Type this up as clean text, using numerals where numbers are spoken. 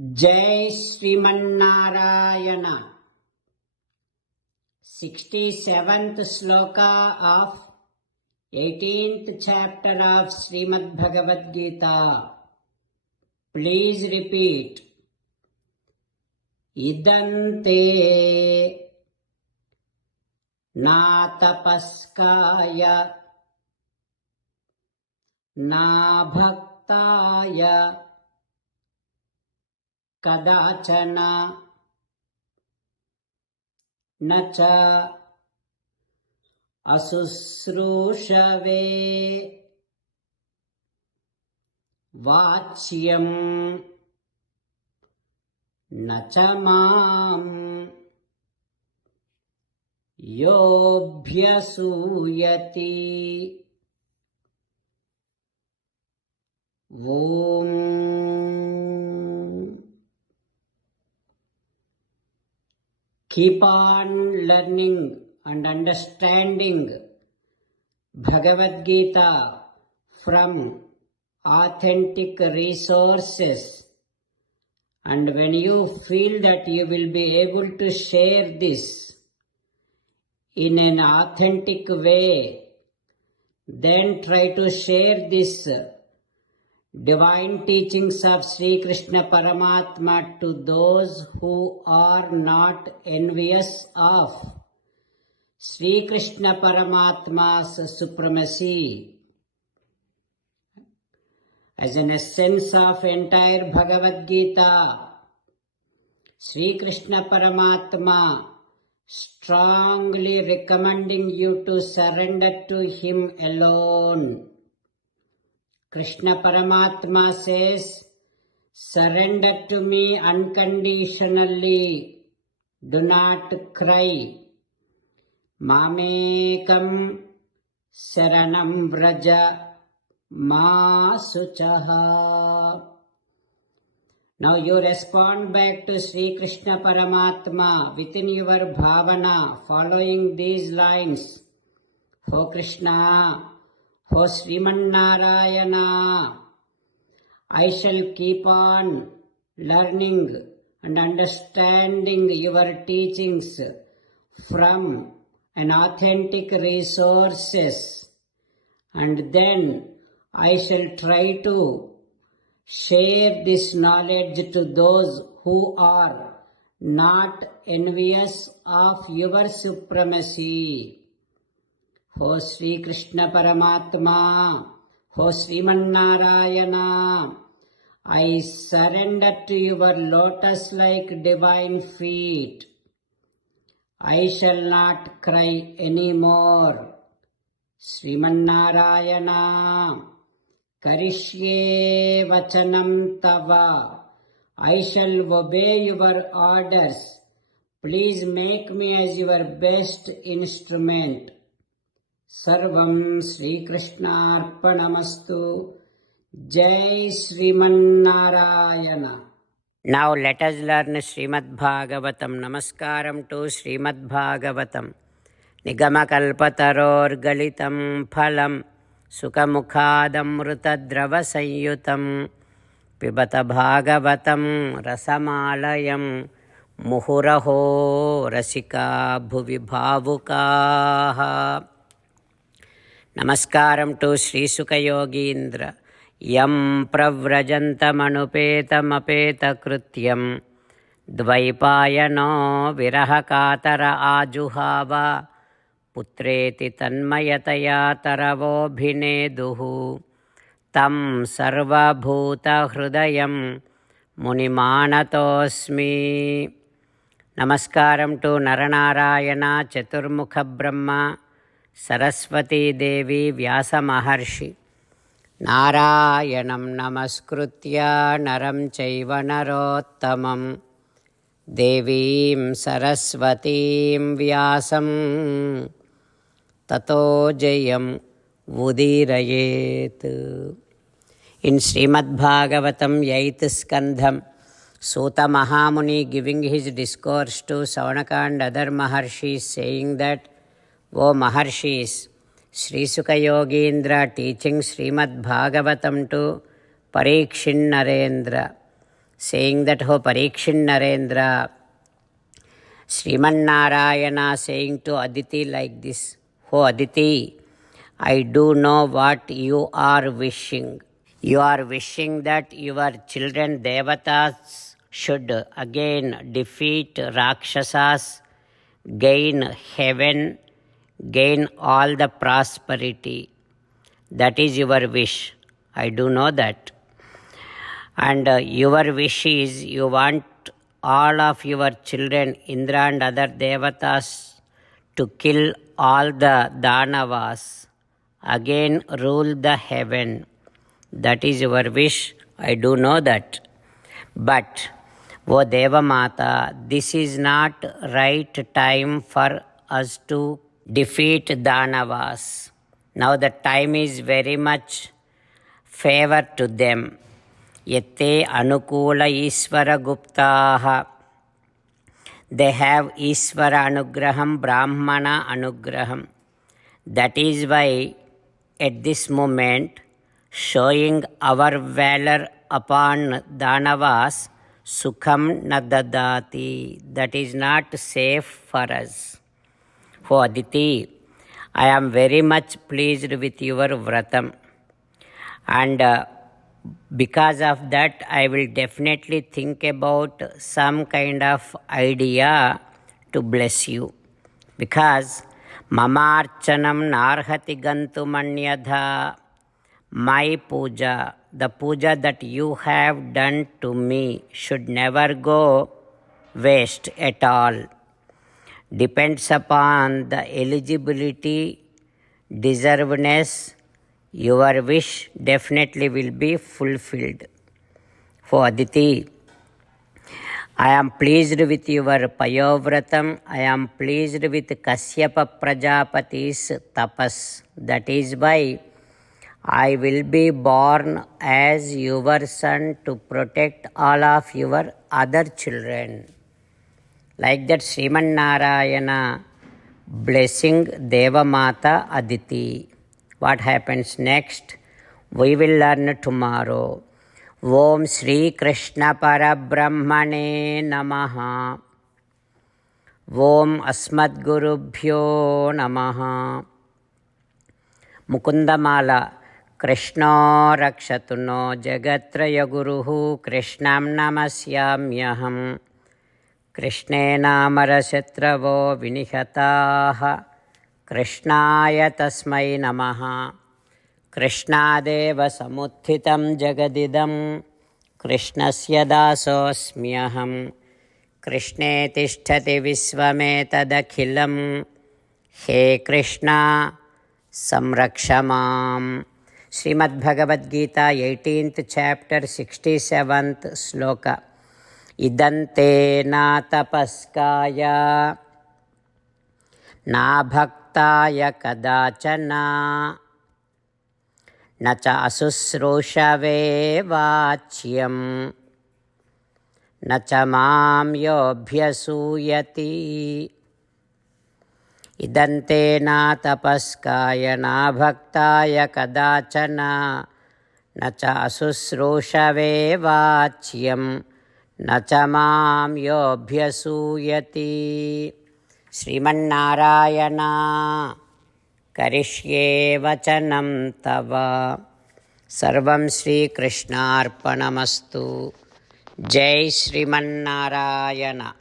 Jai Srimanarayana. 67th sloka of 18th chapter of Srimad Bhagavad Gita. Please repeat. Idante na tapaskaya na bhaktaya kadachana nacha asusrushave vachyam nacha mam yobhyasuyati. Om. Keep on learning and understanding Bhagavad Gita from authentic resources, and when you feel that you will be able to share this in an authentic way, then try to share this divine teachings of Sri Krishna Paramatma to those who are not envious of Sri Krishna Paramatma's supremacy. As an essence of entire Bhagavad Gita, Sri Krishna Paramatma strongly recommending you to surrender to Him alone. Krishna Paramatma says, surrender to me unconditionally. Do not cry. Mamekam saranam vraja ma suchaha. Now you respond back to Sri Krishna Paramatma within your bhavana, following these lines. O Krishna, O Srimanarayana, I shall keep on learning and understanding your teachings from an authentic resources, and then I shall try to share this knowledge to those who are not envious of your supremacy. O Sri Krishna Paramatma, O Srimanarayana, I surrender to your lotus-like divine feet. I shall not cry anymore. Srimanarayana, Karishye Vachanam Tava. I shall obey your orders. Please make me as your best instrument. Sarvam Sri Krishnarpanamastu. Jai Srimanarayana. Now let us learn Srimad Bhagavatam. Namaskaram to Srimad Bhagavatam. Nigamakalpataror galitam phalam sukamukhadamrutadrava sanyutam pibata bhagavatam rasamalayam muhuraho rasika bhuvi bhavukaha. Namaskaram to Sri Sukha Yogindra. Yam pravrajantamανupeta krutyam dvaipayano virahakatara ajuhava putreti tanmayataya taravobhineduhu tam sarvabhuta hrudayam munimanatosmi. Namaskaram to Naranarayana, Chaturmukha Brahma, Saraswati Devi, Vyasa Maharshi. Narayanam namaskritya naram chaiva narottamam devim saraswatim vyasam tato jayam udirayet. In Srimad Bhagavatam 8th Skandham, Suta Mahamuni giving his discourse to Savanaka and other Maharshis, saying that, O Maharshis, Sri Sukha Yogindra teaching Srimad Bhagavatam to Parikshin Narendra saying that, "Oh Parikshit Narendra," Srimannarayana saying to Aditi like this, "Oh Aditi, I do know what you are wishing. You are wishing that your children Devatas should again defeat Rakshasas, gain heaven, gain all the prosperity. That is your wish. I do know that. And your wish is you want all of your children, Indra and other Devatas, to kill all the Danavas, again rule the heaven. That is your wish. I do know that. But, O Deva Mata, this is not right time for us to defeat Danavas. Now the time is very much favor to them. Yate Anukula Ishvara Guptaha. They have Ishvara Anugraham, Brahmana Anugraham. That is why at this moment, showing our valor upon Danavas, Sukham Nadadati. That is not safe for us. For Aditi, I am very much pleased with your vratam. And because of that, I will definitely think about some kind of idea to bless you. Because Mamarchanam Narhati Gantumanyadha, my puja, the puja that you have done to me should never go waste at all. Depends upon the eligibility, deservedness. Your wish definitely will be fulfilled. For Aditi, I am pleased with your Payovratam. I am pleased with Kasyapa Prajapati's tapas. That is why I will be born as your son to protect all of your other children. Like that, Sriman Narayana blessing Devamata Aditi. What happens next? We will learn tomorrow. Om Shri Krishna Parabrahmane Namaha. Om Asmad Gurubhyo Namaha. Mukundamala. Krishna Rakshatu no Jagatraya Guruhu Krishnam Namasyamyaham. Krishnena Marashatravo Vinihataha. Krishnaya Tasmai Namaha. Krishnadeva Samuthitam Jagadidam. Krishnasya Dasosmyaham. Krishne Tishtati Visvametadakhilam. He Krishna Samrakshamam. Srimad Bhagavad Gita, 18th chapter, 67th sloka. Idante na tapaskaya na bhaktaya kadachana na cha asusrushave vachyam na cha mam yobhyasuyati. Idante na tapaskaya na bhaktaya kadachana na cha asusrushave vachyam na cha mam yobhyasuyati. Srimannarayana karishye vachanam tava. Sarvam Shri Krishnarpanamastu. Jai Srimannarayana.